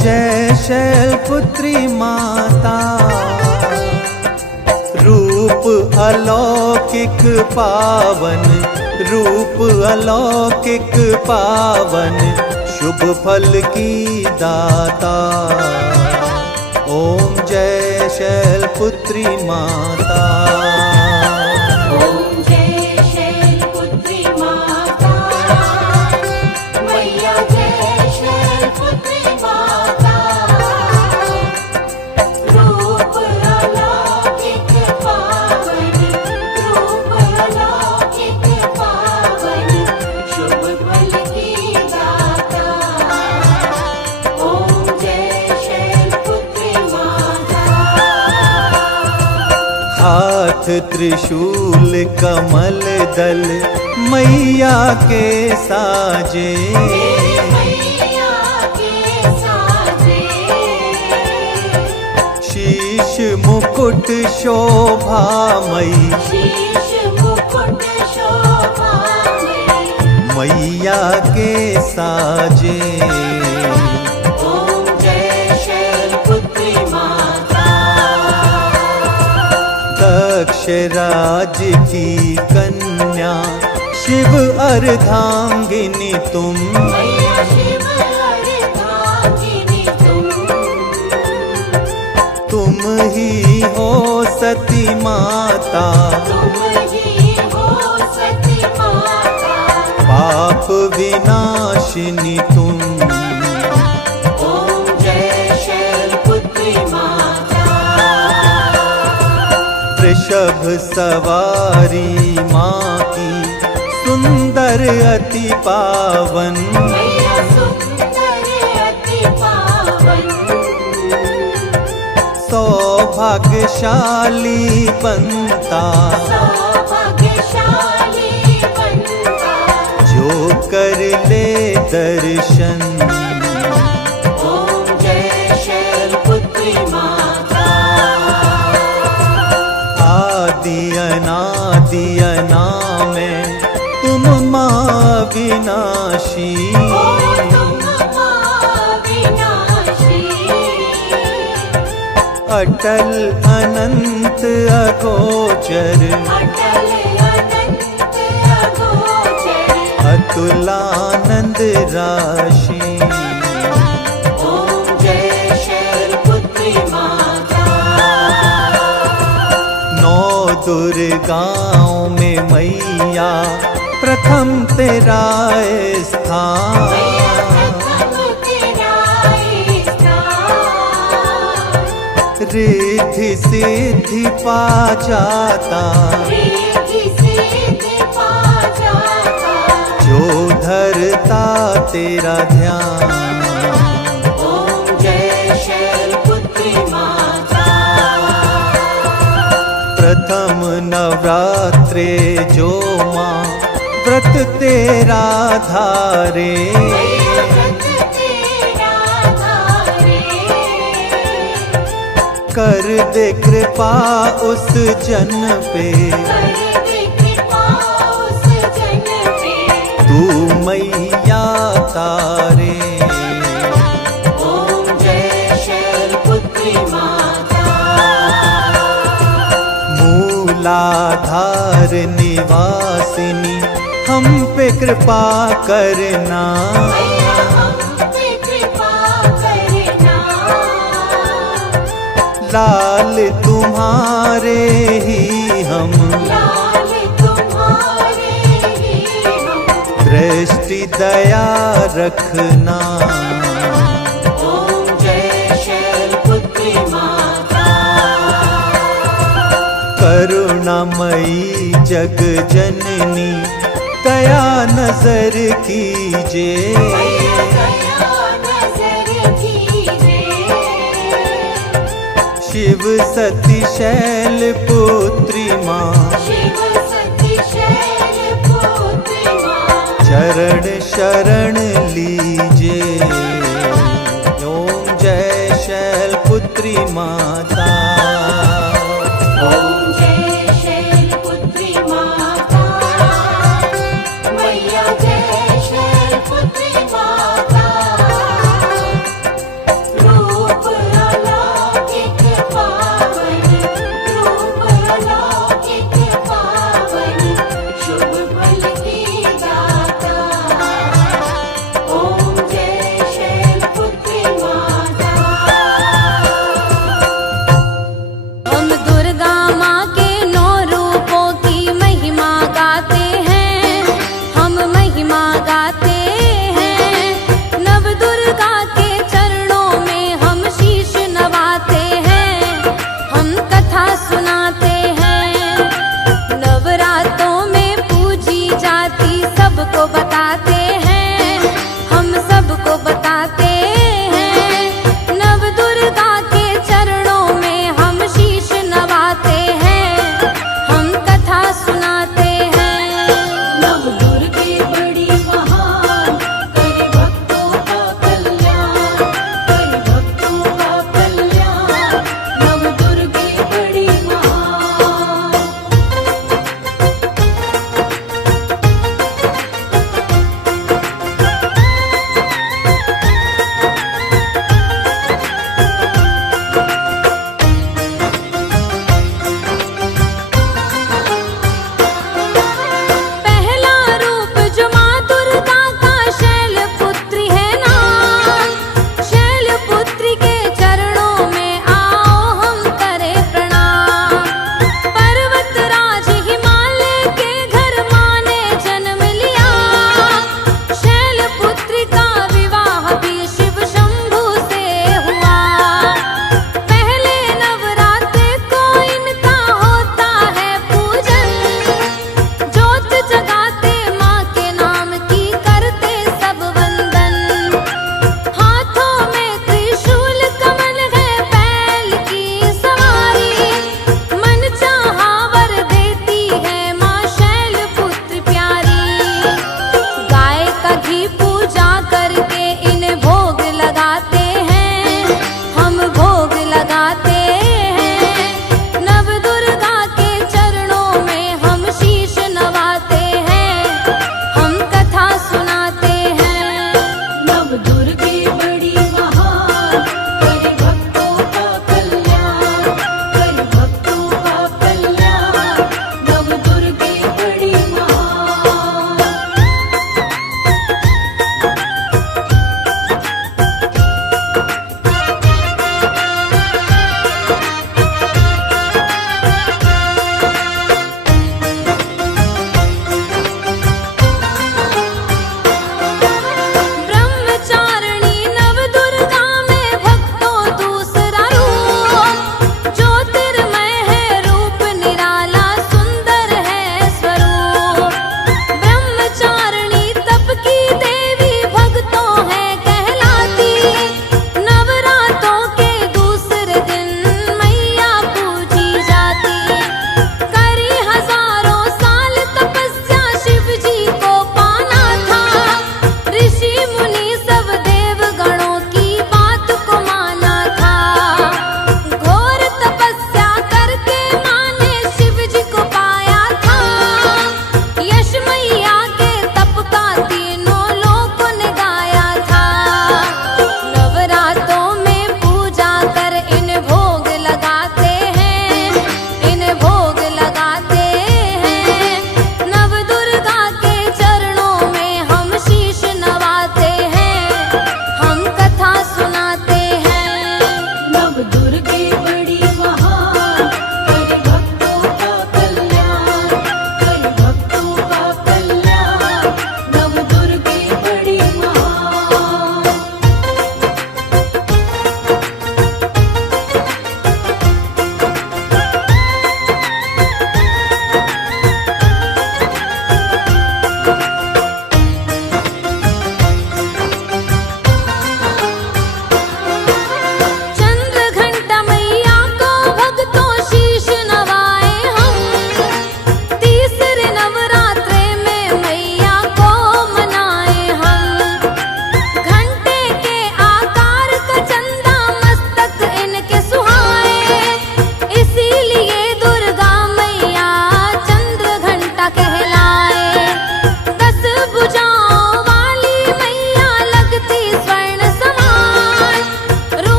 जय शैलपुत्री माता। रूप अलौकिक पावन, रूप अलौकिक पावन, शुभ फल की दाता। ओम जय शैलपुत्री माता। ओम जय शैलपुत्री माता, मैया जय शैलपुत्री माता। रूप अलौकिक पावन, रूप अलौकिक पावन, शुभ फल की दाता। ओम जय शैलपुत्री माता। हाथ त्रिशूल कमल दल मैया के साजे। मैया के साजे, शीश मुकुट शोभामयी, शीश मुकुट शोभामयी, मैया के साजे। ओम जय शैलपुत्री माता। दक्ष राज की कन्या शिव अर्धांगिनी तुम। मैया शिव अर्धांगिनी तुम ही हो सती माता, तुम ही हो सती माता। पाप विनाशिनी तुम। ओम जय शैलपुत्री माता। वृषभ सवारी माँ की सुंदर अति पावन। मैया सुंदर अति पावन, सौभाग्यशाली बनता, सौभाग्यशाली बनता। जो कर ले दर्शन। ओम जय शैलपुत्री माता। आदि अनादि अनामय तुम माँ विनाशी। ओ तुम माँ विनाशी, अटल अनंत अगोचर, अटल अनंत अगोचर। अतुलानंद राशि। ओम जय शैलपुत्री माता। नौ दुर्गाओं में मैया प्रथम तेरा स्थान। मैया प्रथम तेरा स्थान, रिद्धि सिद्धि पा जाता, रिद्धि सिद्धि पा जाता। जो धरता तेरा ध्यान। ओम जय शैलपुत्री माता। प्रथम नवरात्रे जो माँ व्रत तेरा धारे। मैया व्रत तेरा धारे, कर दे कृपा उस जन पे, कर दे कृपा उस जन पे। तू मैया तारे। ओम जय शैलपुत्री माता। मूलाधार निवासिनी हम पे कृपा करना। मैया हम पे कृपा करना। लाल तुम्हारे ही हम, लाल तुम्हारे ही हम। दृष्टि दया रखना। ओम जय शैलपुत्री माता। करुणामयी जग जननी दया नजर कीजे। मैया दया नजर कीजे। शिव सती शैलपुत्री माँ, शिव सती शैलपुत्री माँ। चरण शरण लीजे। ओम जय शैलपुत्री माता। ओम जय शैलपुत्री माता, मैया जय शैलपुत्री माता।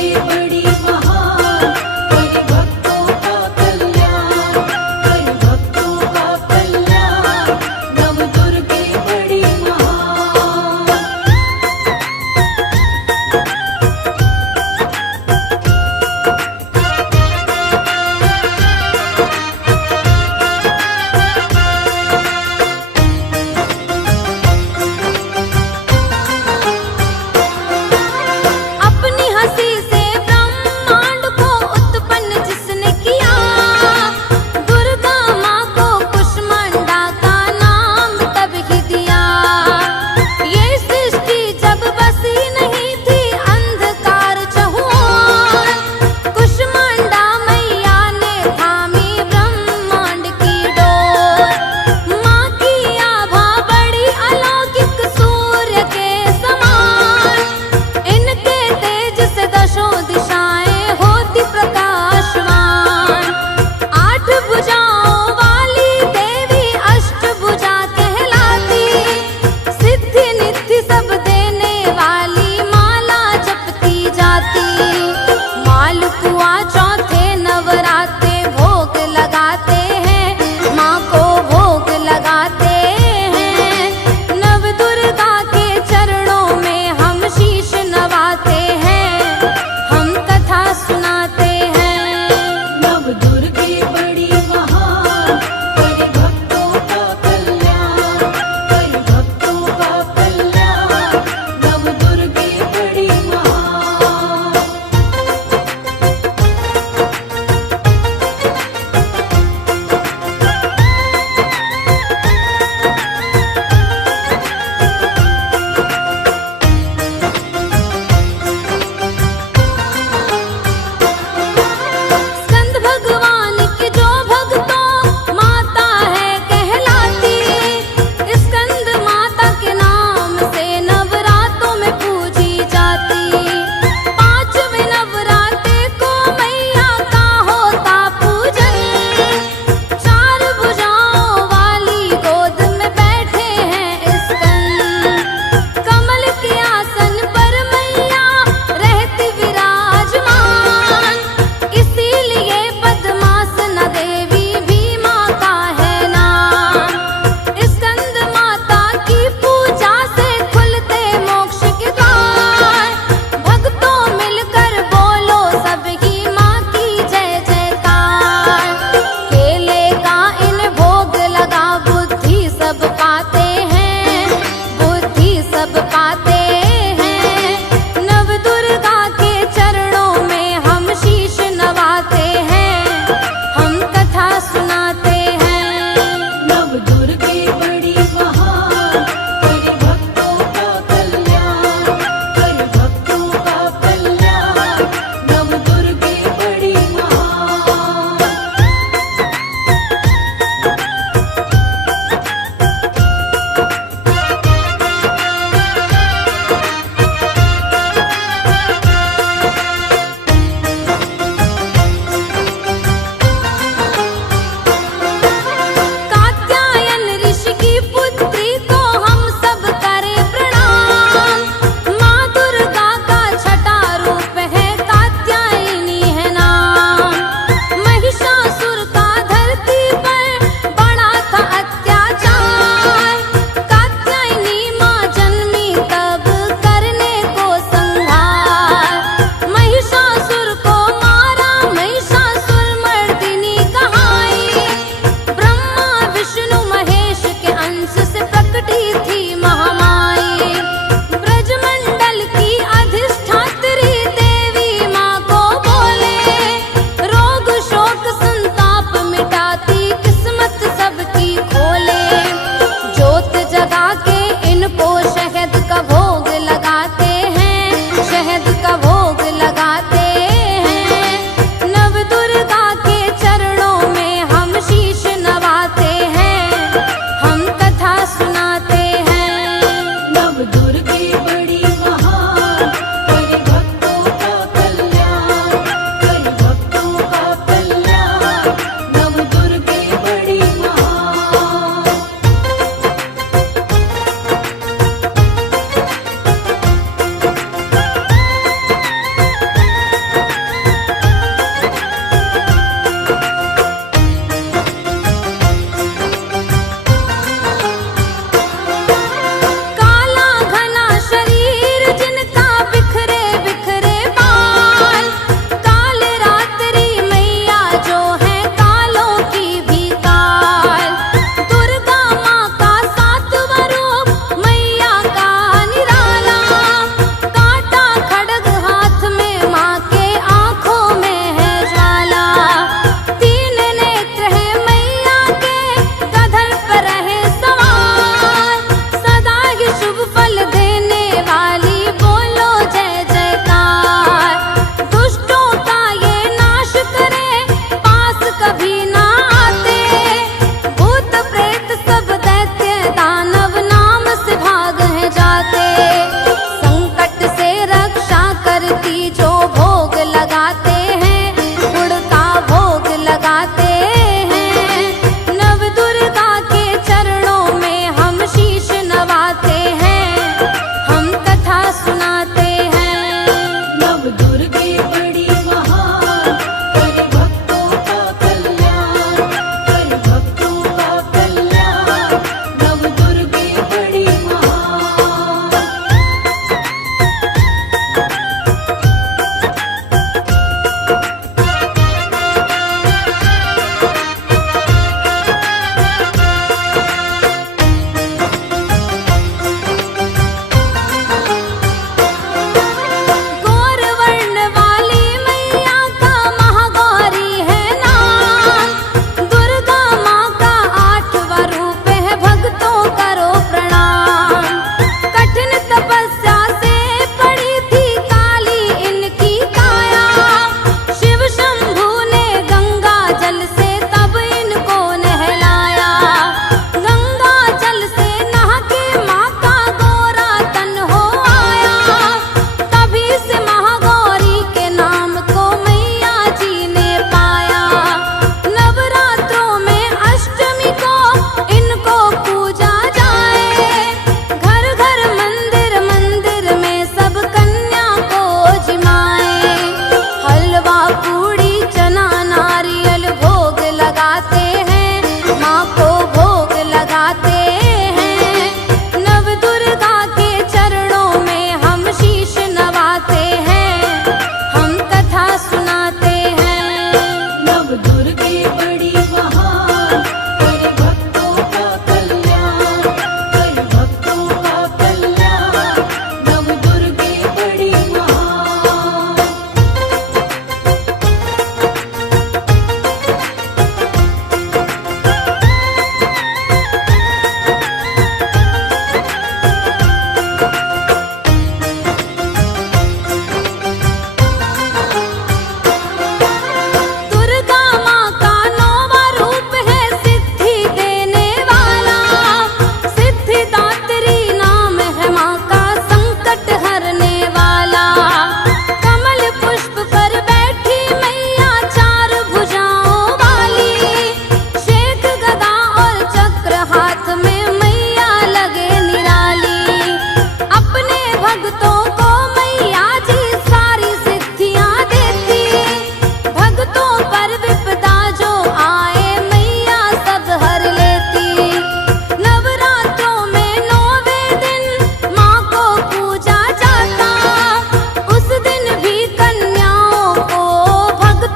दुर्गे बड़ी महान, करी भक्तों का कल्याण, करी भक्तों का कल्याण, नव दुर्गे बड़ी महान। अपनी हंसी से ब्रह्म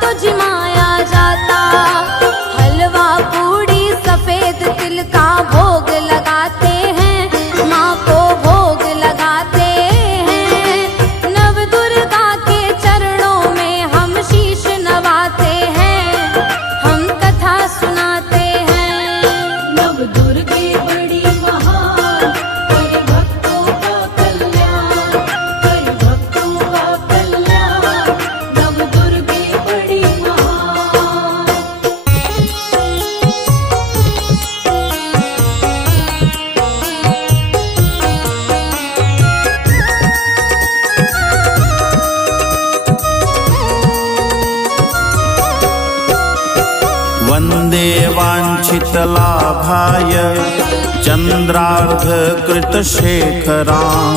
तो जिमाया जाता। हलवा पूड़ी सफेद तिल का भोग लगाते हैं, माँ को भोग लगाते हैं। नव दुर्गा के चरणों में हम शीश नवाते हैं, हम कथा सुनाते हैं। नव दुर्गे बड़ी महान, कर भक्तों का कल्याण, कर भक्तों का कल्याण। नव दुर्गे बड़ी महान। वन्दे वाञ्छितलाभाय चन्द्रार्धकृतशेखरां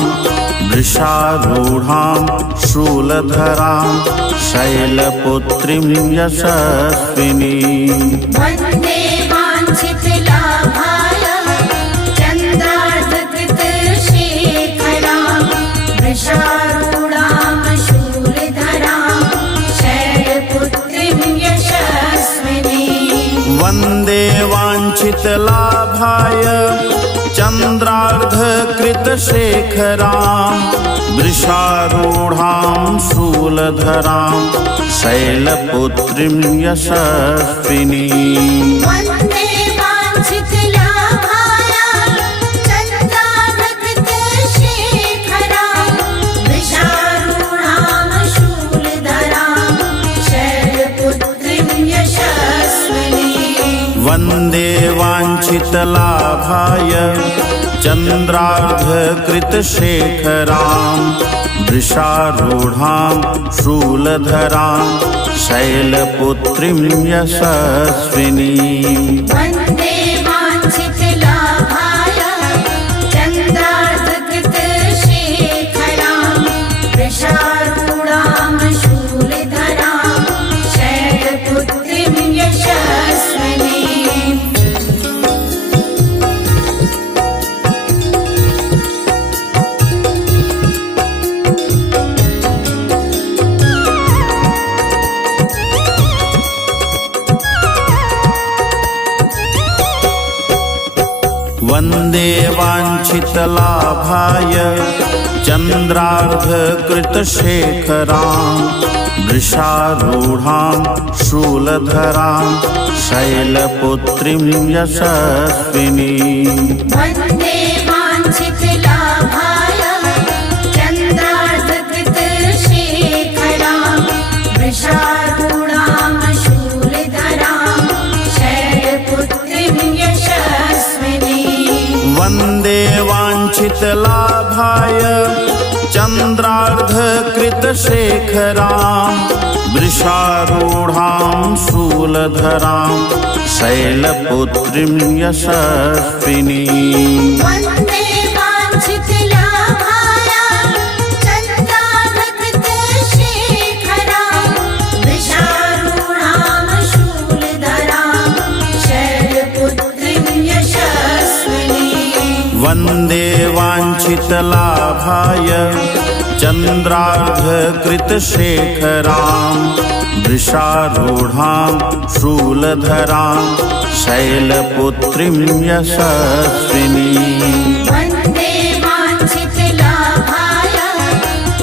वृषारूढां शूलधरां शैलपुत्रीं यशस्विनीं। वन्दे वाञ्छितलाभाय चन्द्रार्धकृतशेखरां वृषारूढां शूलधरां शैलपुत्रीं यशस्विनीं। वन्दे वाञ्छितलाभाय चन्द्रार्धकृतशेखरां वृषारूढां शूलधरां शैलपुत्रीं यशस्विनीं। वन्दे वाञ्छितलाभाय चन्द्रार्धकृतशेखरां वृषारूढां शूलधरां शैलपुत्रीं यशस्विनीं। वन्दे वाञ्छितलाभाय चन्द्रार्धकृतशेखरां वृषारूढां शूलधरां शैलपुत्रीं यशस्विनीं। वन्दे वाञ्छितलाभाय चन्द्रार्धकृतशेखरां वृषारूढां शूलधरां शैलपुत्रीं यशस्विनीं। वन्दे वाञ्छितलाभाय चन्द्रार्धकृतशेखरां वृषारूढां शूलधरां शैलपुत्रीं यशस्विनीं। वन्दे वाञ्छितलाभाय चन्द्रार्धकृतशेखरां वृषारूढां शूलधरां शैलपुत्रीं यशस्विनीं। वन्दे वाञ्छितलाभाय चन्द्रार्धकृतशेखरां वृषारूढां शूलधरां शैलपुत्रीं यशस्विनीं। वन्दे वाञ्छितलाभाय चन्द्रार्धकृतशेखरां वृषारूढां शूलधरां शैलपुत्रीं यशस्विनीं। वन्दे वाञ्छितलाभाय चन्द्रार्धकृतशेखरां वृषारूढां शूलधरां शैलपुत्रीं यशस्विनीं। वन्दे वाञ्छितलाभाय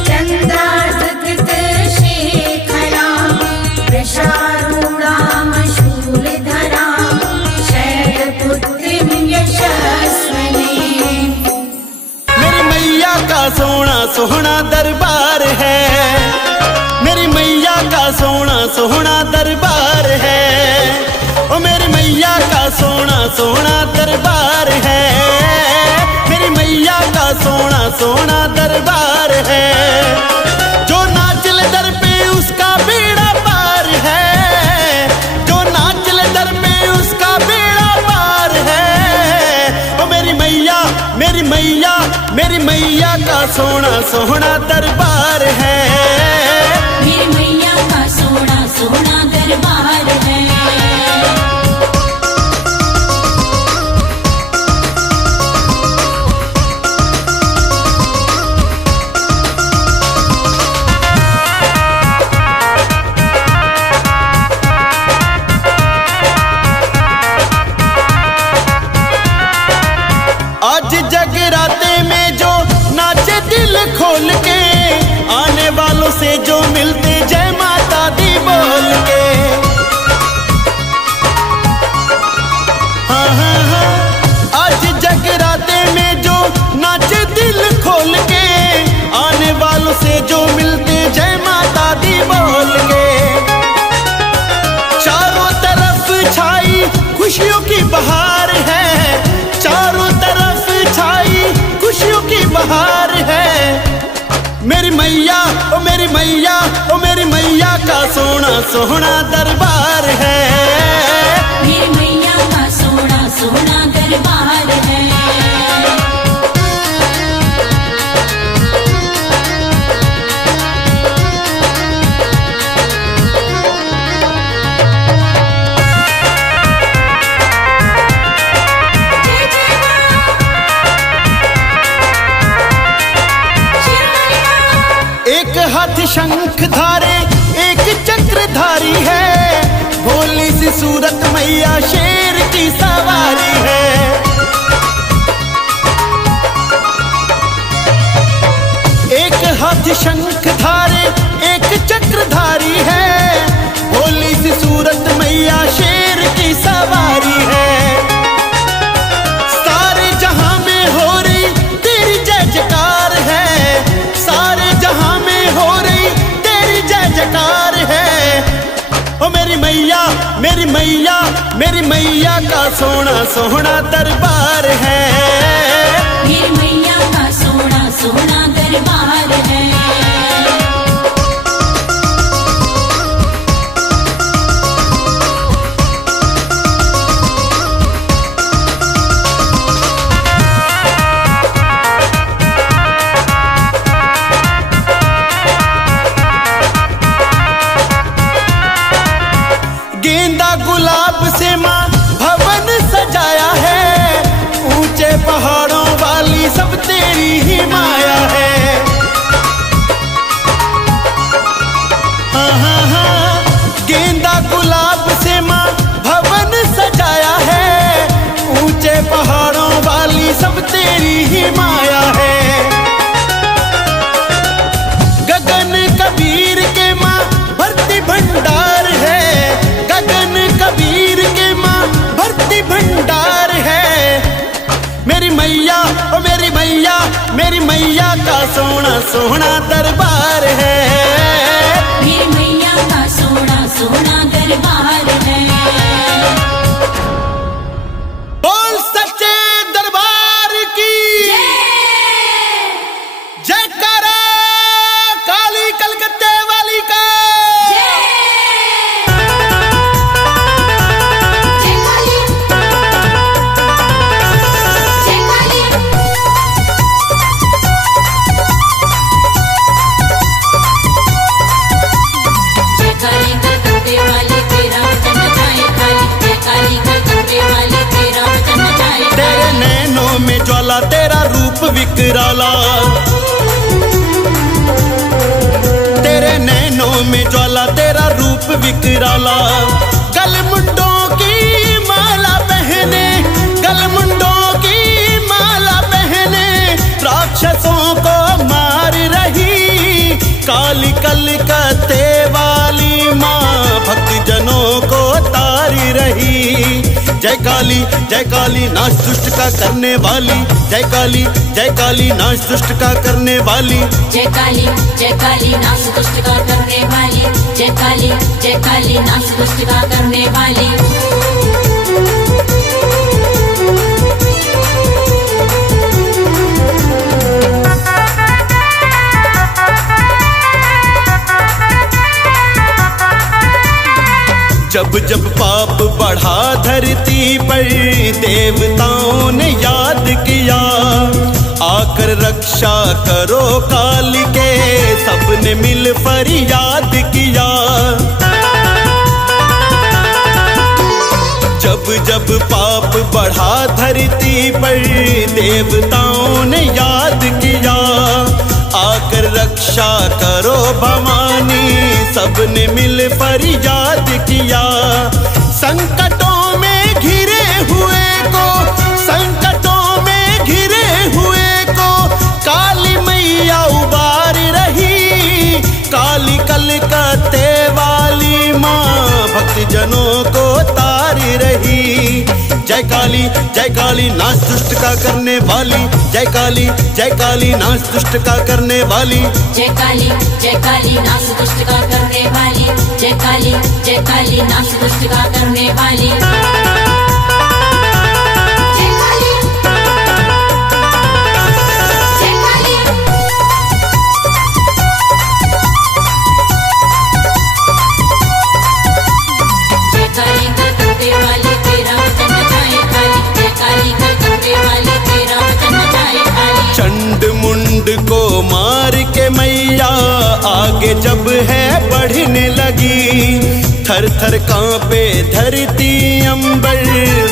चन्द्रार्धकृतशेखरां वृषारूढां शूलधरां शैलपुत्रीं यशस्विनीं। मेरी मैया का सोना सोहना दरबार है, मेरी मैया का सोना सोहना दरबार है। ओ मेरी मैया का सोना सोहना दरबार है, मेरी मैया का सोना सोहना दरबार है। जो नाचल दर पे उसका बेड़ा पार है, जो नाचल दर पे उसका बेड़ा पार है। ओ मेरी मैया मेरी मैया मेरी मैया का सोना सोहना दरबार है। मेरी मैया का सोना सोना दरबार है। सोहना सोहना दरबार है। मेरी मैया का सोना सोना दरबार है। एक हाथ शंख धारे एक चक्रधारी है, भोली सी सूरत मैया शेर की सवारी है। एक हाथ शंख धारे एक चक्रधारी है, भोली सी सूरत मैया शेर की सवारी है। सारे जहां में हो रही तेरी जय जयकार है, सारे जहां में हो रही तेरी जय जयकार है। ओ मेरी मैया मेरी मैया मेरी मैया का सोना सोहना दरबार है। मेरी मैया का सोना सोना दरबार है। गेंदा गुलाब से माँ भवन सजाया है, ऊंचे पहाड़ों वाली सब तेरी ही माया है। हाँ हाँ हाँ, गेंदा गुलाब से माँ भवन सजाया है, ऊंचे पहाड़ों वाली सब तेरी ही माया है। गगन कबीर के माँ भरती भंडार है, गगन कबीर के माँ भरती भंडार है। मेरी मैया ओ मेरी मैया मेरी मैया का सोना सोहना दरबार है। मेरी मैया का सोना सोना दरबार है। बोल सच्चे दरबार की जयकारा, काली कलकत्ते वाली का। तेरे नैनों में ज्वाला तेरा रूप विकराला, तेरे नैनों में ज्वाला तेरा रूप विकराला। गलमुंडों की माला पहने, गलमुंडों की माला पहने, राक्षसों को मार रही काली कलकत्ते वाली माँ, भक्त जनों को तारी रही। जय काली नाश दुष्ट का करने वाली, जय काली नाश दुष्ट का करने वाली। जय काली नाश दुष्ट का करने वाली, जय काली नाश दुष्ट का करने वाली। जब जब पाप बढ़ा धरती पर देवताओं ने याद किया, आकर रक्षा करो काल के सबने मिल फरियाद किया। जब जब पाप बढ़ा धरती पर देवताओं ने याद किया, आकर रक्षा करो भवानी सबने मिल फरियाद किया। संकटों में घिरे हुए को, संकटों में घिरे हुए को काली मैया उबार रही, काली कलकत्ते वाली माँ भक्त जनों को तारी रही। जय काली नाश दुष्ट का करने वाली, जय काली नाश दुष्ट का करने वाली। जय काली नाश दुष्ट का करने वाली, जय काली नाश दुष्ट का करने वाली। मुंड को मार के मैया आगे जब है बढ़ने लगी, थर थर कांपे धरती अंबर,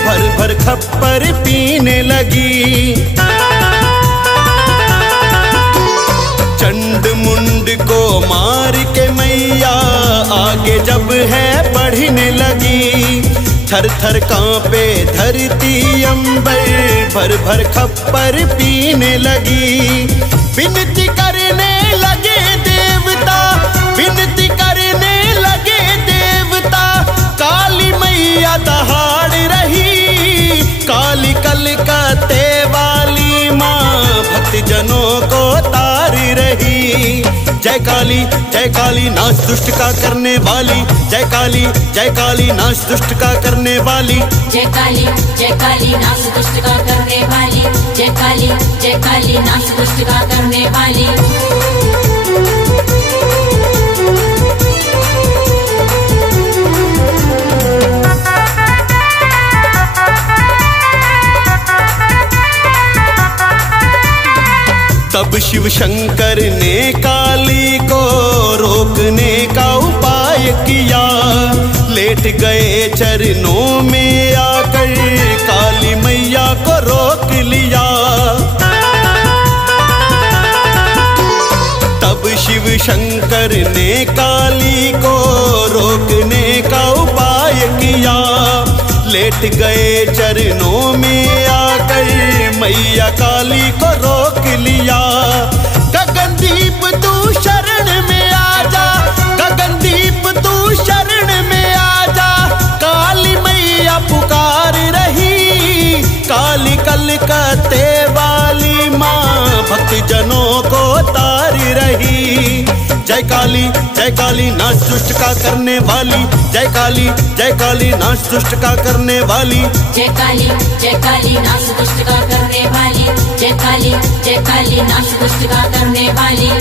भर भर खप्पर पीने लगी। चंड मुंड को मार के मैया आगे जब है बढ़ने लगी, थर थर कांपे धरती अंबर, भर भर खप्पर पीने लगी। विनती करने लगे देवता, विनती करने लगे देवता, काली मैया दहाड़ रही, काली कलकत्ते वाली माँ भक्त जनों को तार रही। जय काली नाश दुष्ट का करने वाली, जय काली नाश दुष्ट का करने वाली। जय काली नाश दुष्ट का करने वाली, जय काली नाश दुष्ट का करने वाली। तब शिव शंकर ने काली को रोकने का उपाय किया, लेट गए चरणों में आकर काली मैया को रोक लिया। तब शिव शंकर ने काली को रोकने का उपाय किया, लेट गए चरणों में आकर मैया काली को रोक लिया। गगनदीप तू शरण में आजा, गगनदीप तू शरण में आजा, काली मैया पुकार रही, काली कलकत्ते वाली माँ भक्त जनों को तार रही। जय काली नाश दुष्ट का करने वाली, जय काली नाश दुष्ट का करने वाली। जय काली नाश दुष्ट का करने वाली, जय काली नाश दुष्ट का करने वाली।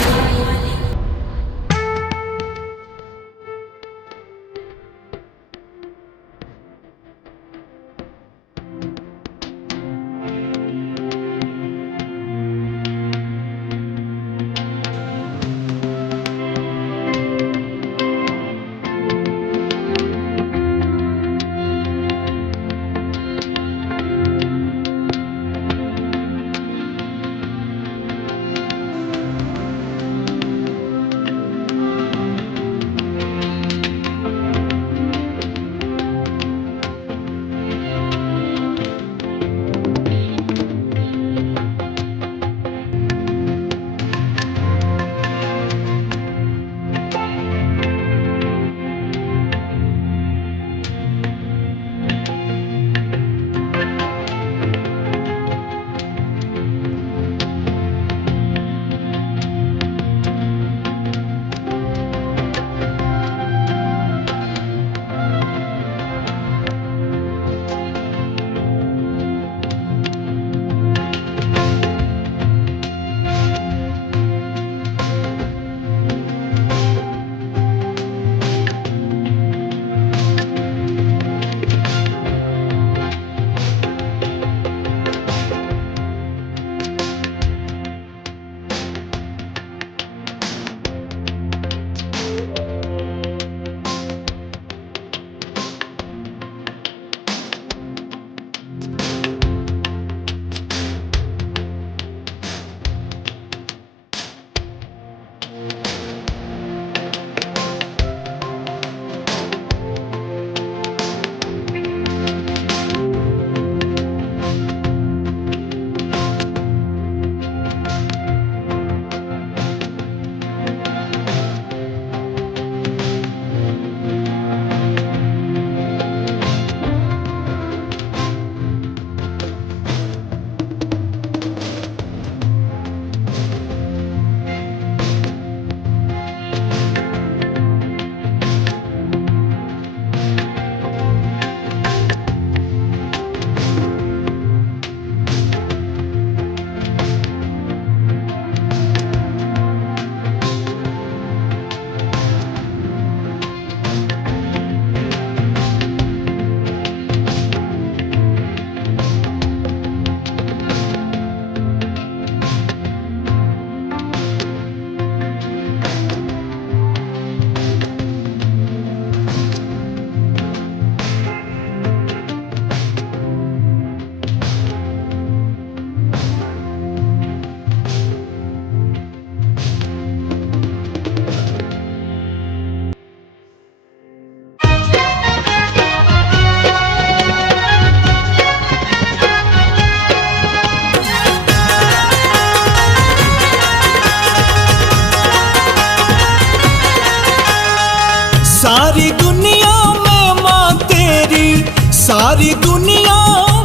सारी दुनिया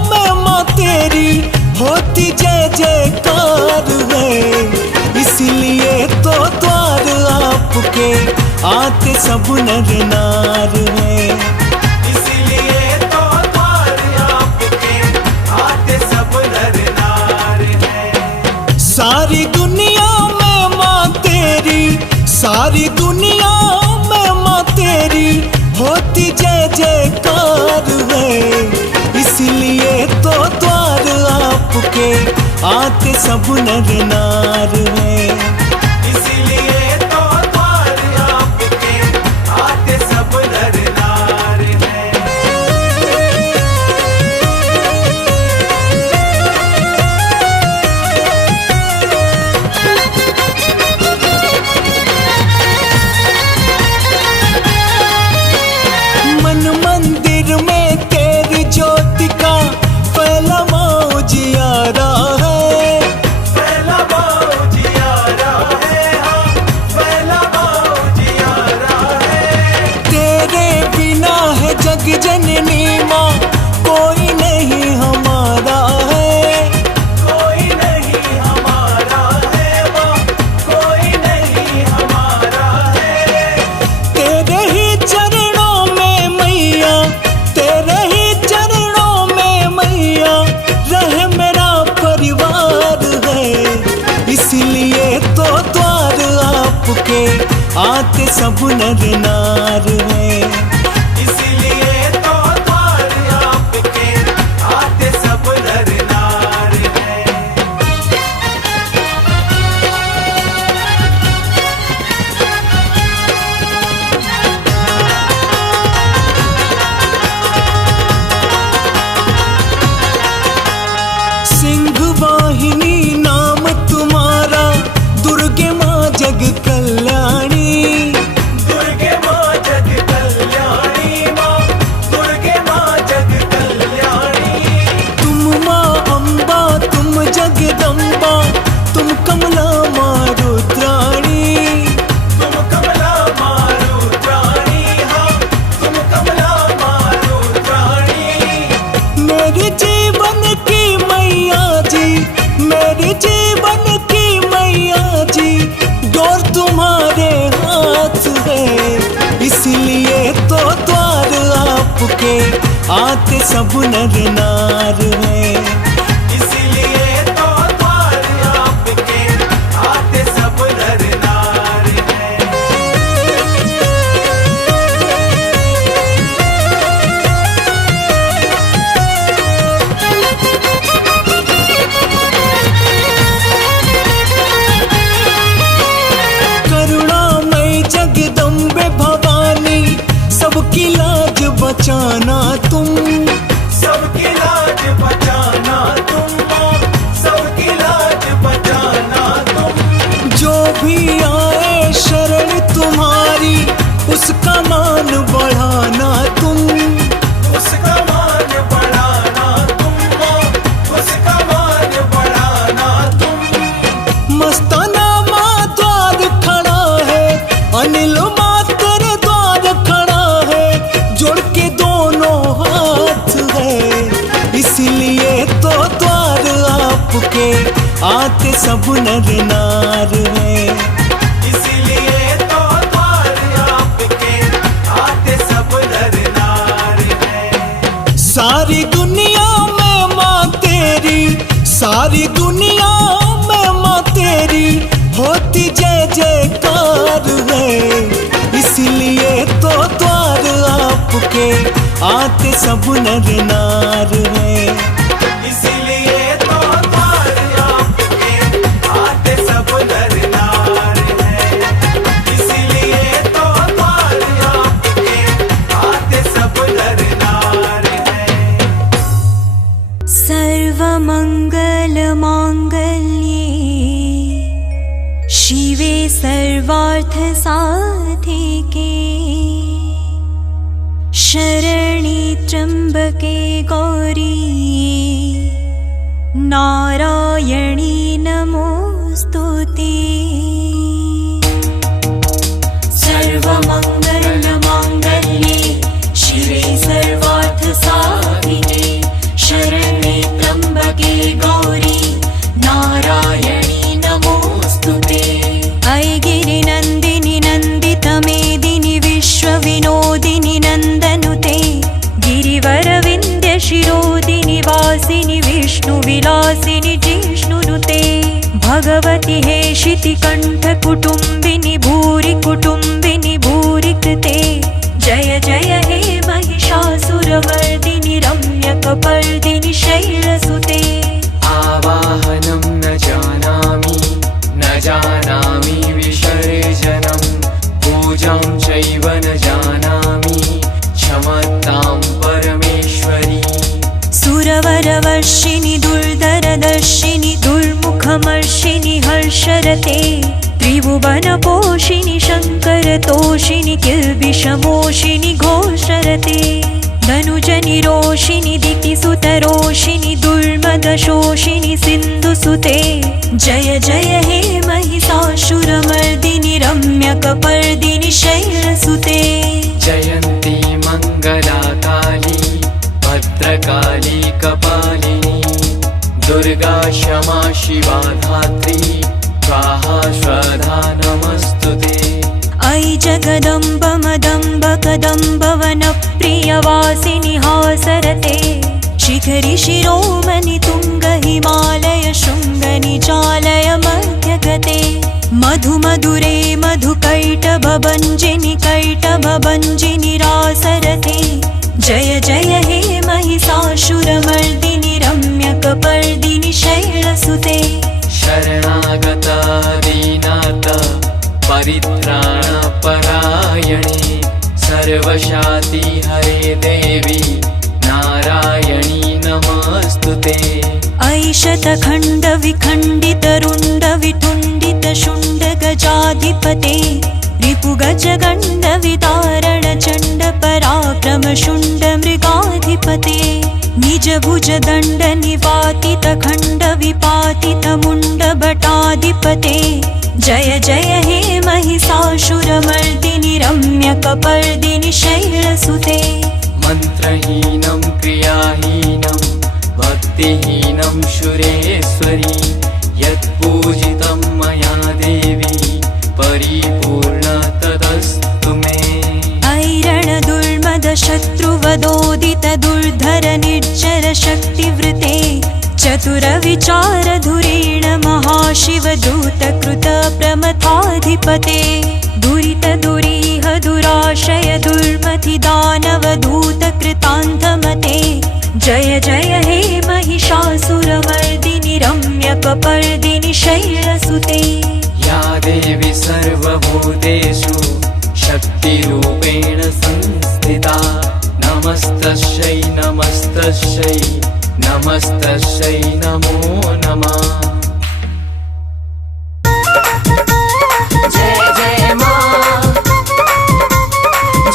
में माँ तेरी होती जय जयकार है, इसलिए तो द्वार आपके आते सब नर नार है, इसलिए तो द्वार आपके आते सब नर नार है। सारी दुनिया में माँ तेरी, सारी दुनिया में माँ तेरी होती जय जयकार है, इसलिए तो द्वार आपके आते सब नर नार है, इसलिए तो द्वार आपके आते सब नर नार है। मन मंदिर में तेरी ज्योति का फैलावा उजियारा है, फैलावा उजियारा है, हाँ फैलावा उजियारा है। तेरे बिना है जग जननी माँ कोई नहीं हमारा है, कोई नहीं हमारा है माँ, कोई नहीं हमारा है। तेरे ही चरणों में मैया, तेरे ही चरणों में मैया रहे मेरा परिवार है, इसलिए तो द्वार आपके आते सब नर नार है, इसलिए तो द्वार आपके आते सब नर नार है। सिंह वाहिनी नाम तुम्हारा, दुर्गे माँ जग कल्याणी, दुर्गे माँ जग कल्याणी माँ, दुर्गे माँ जग कल्याणी। तुम माँ अम्बा तुम जगदम्बा, तुम कमला माँ रुद्राणी, तुम कमला माँ रुद्राणी, हाँ तुम कमला माँ रुद्राणी। मेरे जीवन की मैया जी, मेरे जीवन की मैया जी डोर तुम्हारे हाथ है, इसलिए तो द्वार आपके आते सब नर नार है, इसलिए तो द्वार आपके आते सब नर नार है। करुणामयी जगदम्बे भवानी, सबकी लाज बचाना तुम, सबकी लाज बचाना तुम, सबकी लाज बचाना तुम। जो भी आए शरण तुम्हारी उसका मान बढ़ाना तुम, उसका मान बढ़ाना तुम, उसका मान बढ़ाना तुम। मस्ताना माँ द्वार खड़ा है, अनिल माँ तेरे द्वार खड़ा है, जोड़ के दोनों हाथ है, इसलिए तो द्वार आपके आते सब नर नार है, इसलिए तो द्वार आपके आते सब नर नार है। सारी दुनिया में माँ तेरी, सारी दुनिया में माँ तेरी होती जय जयकार है, इसलिए तो द्वार आपके आते सब नर नार है, इसलिए तो द्वार आपके आते सब नर नार है, इसलिए तो द्वार आपके आते सब नर नार है। सर्वमंगल मांगल्ये शिवे सर्वार्थ साधिके, शरणे त्र्यंबके गौरी नारायणी नमोस्तुते। सर्वमंगल मांगल्ये शिवे सर्वार्थ साधिके, भगवति हेशिति कण्ठ कुटुम्बिनि भूरि कुटुम्बिनि भूरि कृते जय जय हे महिषासुरमर्दिनि रम्यकपर्दिनि शैलसुते आवाहनं न जानामि विसर्जनं पूजां चैव न जानामि क्षमतां परमेश्वरी सुरवरवर्षिणि दुर्धरदर्शिनि दुर्मुखमर्षिणि हर्षरते त्रिभुवनपोषिणि शङ्करतोषिणि किल्बिषमोषिणि घोषरते धनुजनिरोषिणि दितिसुतरोषिणि दुर्मदशोषिणि सिन्धुसुते जय जय हे महिषासुरमर्दिनि रम्यकपर्दिनि शैलसुते जयन्ती मङ्गला काली भद्रकाली कपालिनी दुर्गा क्षमा शिवा धात्री स्वाहा स्वधा नमस्तुते अयि जगदम्ब मदम्ब कदम्ब वनप्रियवासिनि हासरते शिखरि शिरोमणि तुङ्ग हिमालय शृङ्गनिचालय मध्यगते मधु मधुरे मधुकैटभभञ्जिनि कैटभभञ्जिनि रासरते जय जय हे महिषासुरमर्दिनि रम्यकपर्दिनि शैलसुते शरणागता दीनाथ परित्राणपरायणे सर्वशाति हरे देवी नारायणी नमस्तुते अयि शतखण्ड विखण्डित रुण्ड वितुण्डित शुण्ड गजाधिपते रिपुगजगण्ड विदारण चण्ड पराक्रम शुण्ड मृगाधिपते निज भुज दण्ड निवातित खण्ड विपातित मुण्ड भटाधिपते जय जय हे महिषासुरमर्दिनि रम्यकपर्दिनि शैलसुते मन्त्रहीनं क्रियाहीनं भक्तिहीनं सुरेश्वरी यत्पूजितं मया देवी परिपूर्ण तदस्तु मे ऐरण दुर्मद शत्रुवदोदित दुर्धर निर्जर शक्तिवृते चतुर विचार धुरीण महाशिव दूत कृत प्रमथाधिपते दुरित दुरीह दुराशय दुर्मति दानव दूत कृतान्धमते जय जय हे महिषासुरमर्दिनि रम्यकपर्दिनि शैलसुते या देवी सर्वभूतेषु शक्तिरूपेण संस्थिता नमस्तस्यै नमस्तस्यै नमस्तस्यै नमो नमः जय जय मां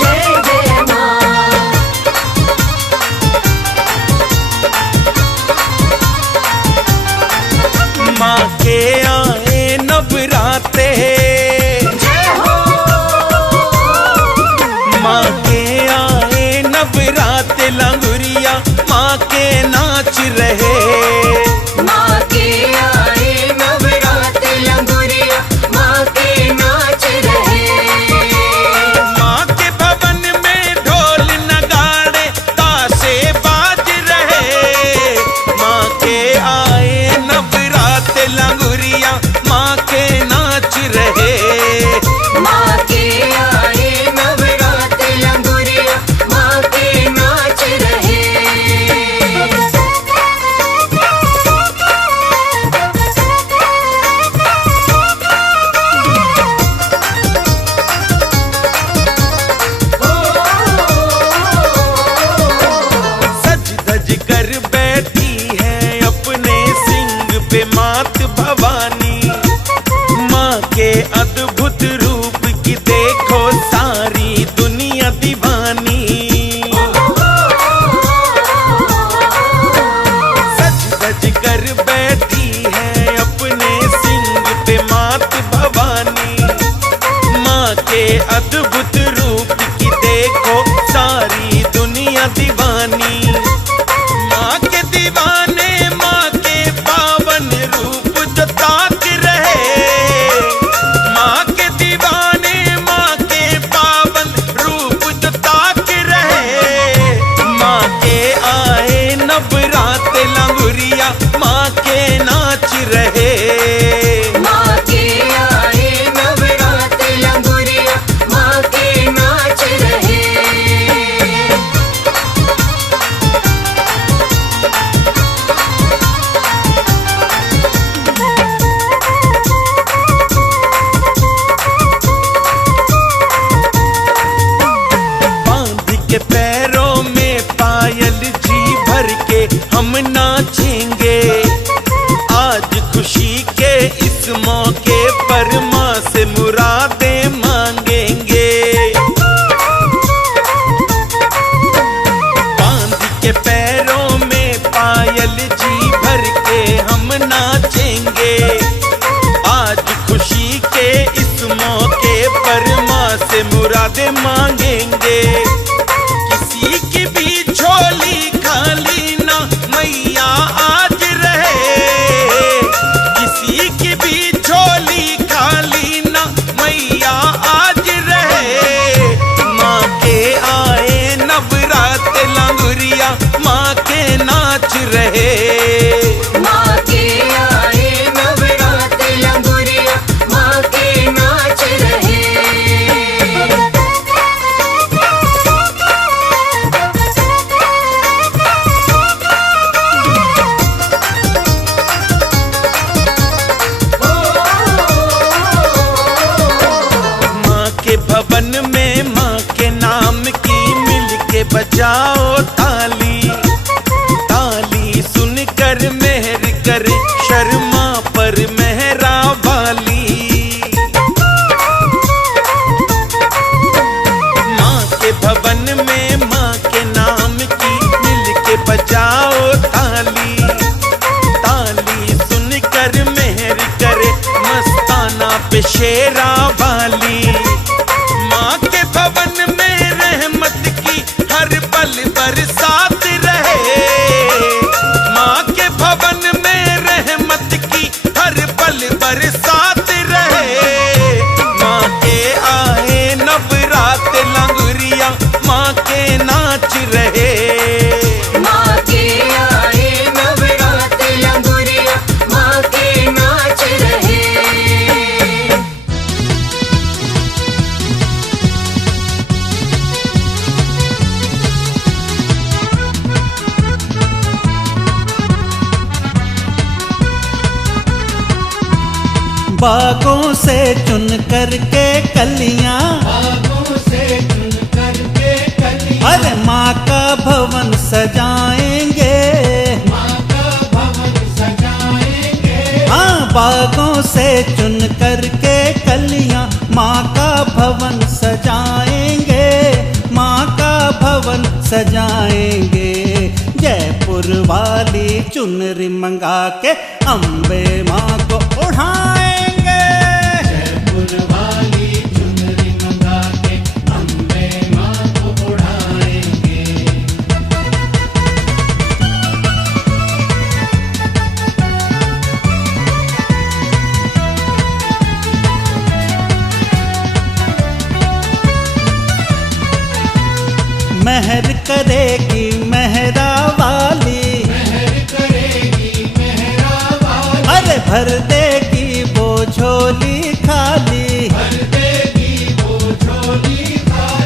जय जय मां माँ के आए नवराते जय हो माँ के आए नवराते लंगुरिया माँ के नाच रहे माँ के आए नवरात्र लंगुरिया माँ के नाच रहे माँ के भवन में ढोल नगाड़े ताशे बाज रहे माँ के आए नवराते लंगुरिया माँ के नाच रहे माँ के आए नवरात्र लंगुरिया माँ के नाच रहे सज धज कर बैठी है अपने सिंह पे मात भवानी माँ के अद्भुत रूप की देखो सारी दुनिया दीवानी सज धज कर बैठी है अपने सिंह पे मात भवानी माँ के अद्भुत रूप की देखो सारी दुनिया दीवानी माँ के दीवाने माँ के पावन रूप जो ताक रहे माँ के दीवाने माँ के पावन रूप जो ताक रहे माँ के आए नवरात लंगुरिया माँ के नाच रहे के पैरों में पायल जी भर के हम नाचेंगे। आज खुशी के इस मौके पर माँ से मुरादें मांगेंगे। बांध के पैरों में पायल जी भर के हम नाचेंगे। आज खुशी के इस मौके पर माँ से मुरादें मांगेंगे। किसी की भी झोली खाली ना मैया आज रहे। किसी की भी झोली खाली ना मैया आज रहे। माँ के आए नवरात लंगुरिया माँ के नाच रहे। माँ के आए नवरात लंगुरिया माँ के नाच रहे। माँ के भवन में माँ के नाम की मिल के बजाओ ताली। ताली सुनकर मेहर कर शर्मा पर मेहरा वाली। माँ के भवन में माँ के नाम की मिल के बजाओ ताली। ताली सुनकर मेहर करे मस्ताना पे शेरा वाली। माँ के भवन में रहमत की हर पल बरसात रहे। माँ के भवन में रहमत की हर पल बरसात रहे। माँ के आए नवरात लंगुरिया माँ के नाच रहे। माँ के आए नवरात लंगुरिया माँ के नाच रहे। बागों से चुन करके कलियां, अरे माँ का भवन सजाएंगे। हाँ, बागों से चुन करके कलियां माँ का भवन सजाएंगे। माँ का भवन सजाएंगे। जयपुर वाली चुनरी मंगा के अम्बे माँ को उड़ाएंगे। जयपुर वाली चुनरी मंगा के अम्बे माँ को उड़ाएंगे। मेहर करेगी मेहरा वाली। अरे भर देगी वो झोली खाली।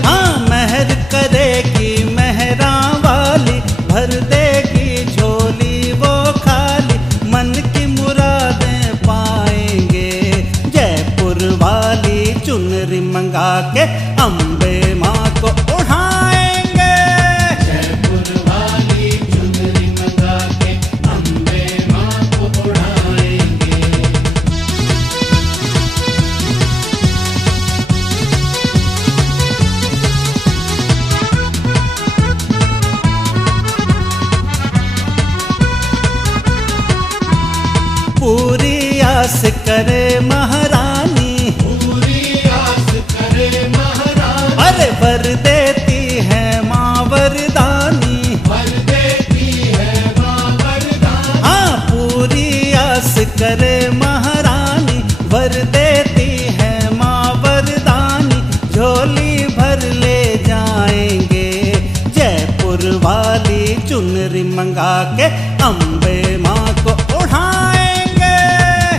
हाँ, मेहर करेगी मेहरा वाली। भर देगी झोली वो खाली। मन की मुरादें पाएंगे। जयपुर वाली चुनरी मंगा के अम्बे माँ को उड़ाएंगे। जयपुर वाली चुनरी मंगा के अम्बे माँ को उड़ाएंगे। पूरी आस करे महारानी। अरे वर देती है माँ वरदानी। हाँ, पूरी आस करे महारानी। वर देती है माँ वरदानी। झोली भर ले जाएंगे। जयपुर वाली चुनरी मंगा के अम्बे माँ को उड़ाएंगे।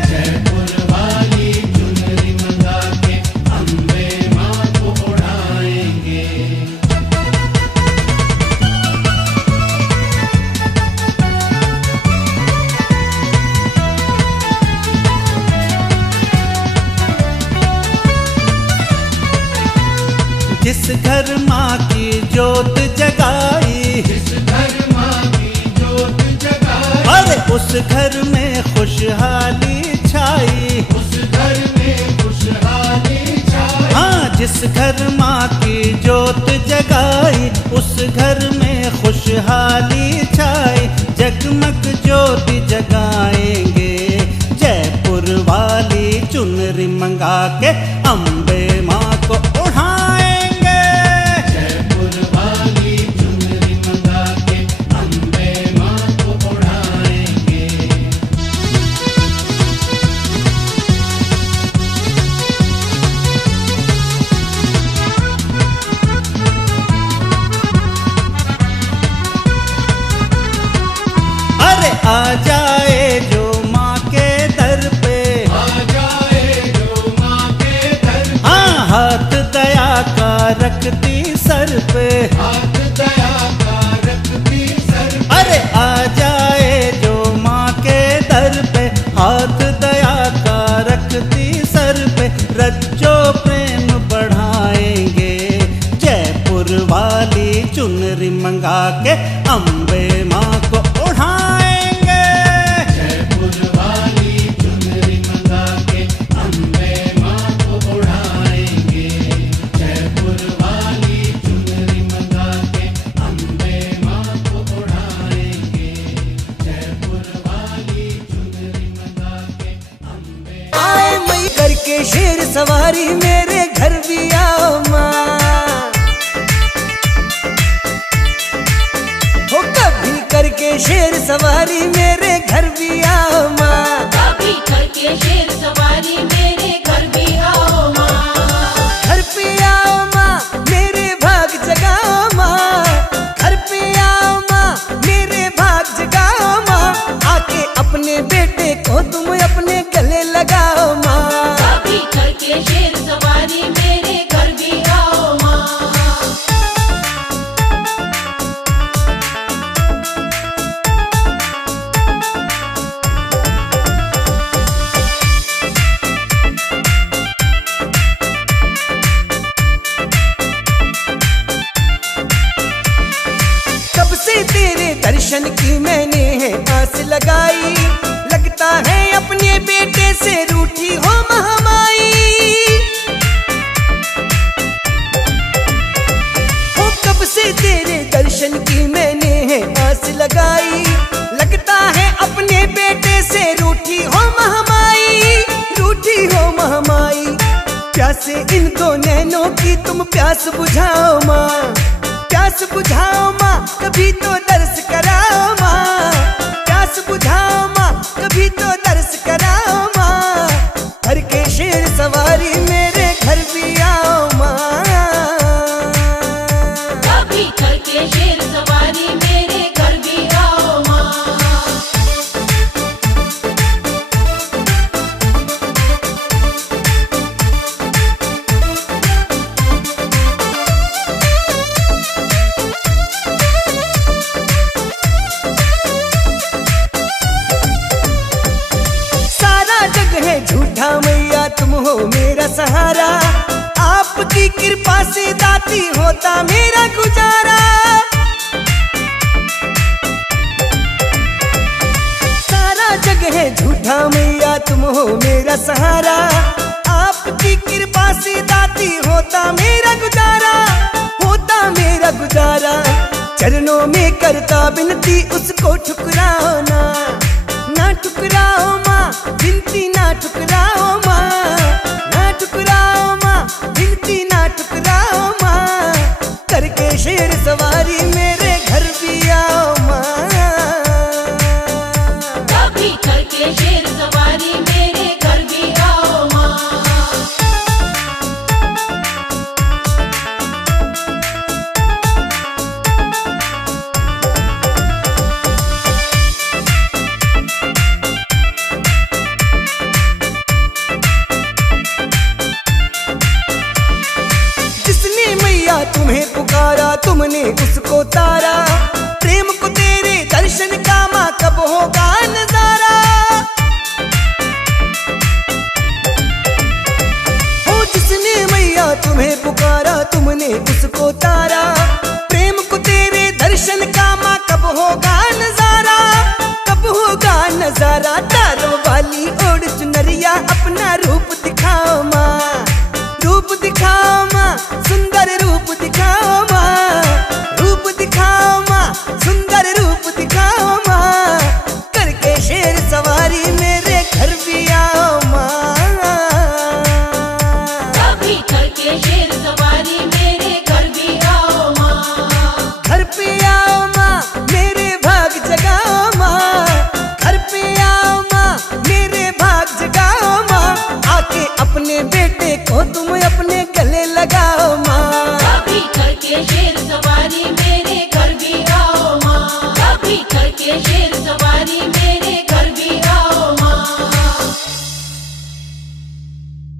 जयपुर वाली चुनरी मंगा के अम्बे माँ को उड़ाएंगे। जिस घर माँ की जो जोत जगाई, अरे उस घर में खुशहाली छाई, हाँ जिस घर माँ की जोत जगाई उस घर में खुशहाली छाई। जगमग ज्योति जगाएंगे जयपुर वाली चुनरी मंगा के अम्बे माँ को उठाएंगे। जयपुर वाली चुनरी मंगा के अम्बे माँ को उठाएंगे। अरे आ जाए जो माँ के दर पे, आ जाए जो माँ के दर पे, हाँ हाथ दया का रखती सर पे, हाथ दया का रखती सर पे। अरे आ जाए जो माँ के दर पे, हाथ दया का रखती सर पे, रज्जो प्रेम बढ़ाएंगे जयपुर वाली चुनरी मंगा के अम्बे माँ को उठाएंगे। जयपुर वाली चुनरी मंगा के अम्बे माँ को उठाएंगे। जयपुर वाली चुनरी मंगा के अम्बे माँ को उठाएंगे। जयपुर वाली चुनरी मंगा के अम्बे। आए मई करके शेर सवारी मेरे घर भी आओ माँ, हो कभी करके शेर सवारी मेरे घर भी आओ माँ। कभी करके शेर सवारी मेरे घर भी आओ माँ। घर पे आओ माँ मेरे भाग जगाओ माँ, घर पे आओ माँ मेरे भाग जगाओ माँ, आके अपने बेटे को तुम अपने गले लगाओ माँ। कभी करके शेर सवारी मेरे घर भी आओ माँ। कब से तेरे दर्शन की मैंने है आस लगाई, लगता है अपने बेटे से रूठी हो महामाई। हो कब से तेरे दर्शन की मैंने है आस लगाई, लगता है अपने बेटे से रूठी हो महामाई, रूठी हो महामाई। प्यासे इन दो नैनों की तुम प्यास बुझाओ माँ, प्यास बुझाओ माँ कभी तो दर्श कराओ माँ, प्यास बुझाओ माँ कभी तो दर्श कराओ माँ। घर के शेर सवारी मेरे घर भी आओ माँ। कभी करके शेर सवारी मेरे घर भी आओ माँ। सारा जग है झूठा मैया तुम हो मेरा सहारा, आपकी कृपा से दाती होता मेरा गुजारा। सारा जग है झूठा मैया तुम हो मेरा सहारा, आपकी कृपा से दाती होता मेरा गुजारा, होता मेरा गुजारा। चरणों में करता विनती उसको ठुकराओ ना, ना ठुकराओ माँ विनती ना ठुकराओ माँ, ना ठुकराओ माँ विनती ना ठुकराओ माँ। करके शेर सवारी मेरे घर भी आओ माँ। कभी करके शेर सवारी मेरे घर भी आओ माँ। जिसने मैया तुम्हें पुकारा तुमने उसको तारा, प्रेम को तेरे दर्शन का माँ कब होगा नजारा। हो जिसने मैया तुम्हें पुकारा तुमने उसको तारा, प्रेम सवारी मेरे घर भी आओ माँ, कभी करके शेर सवारी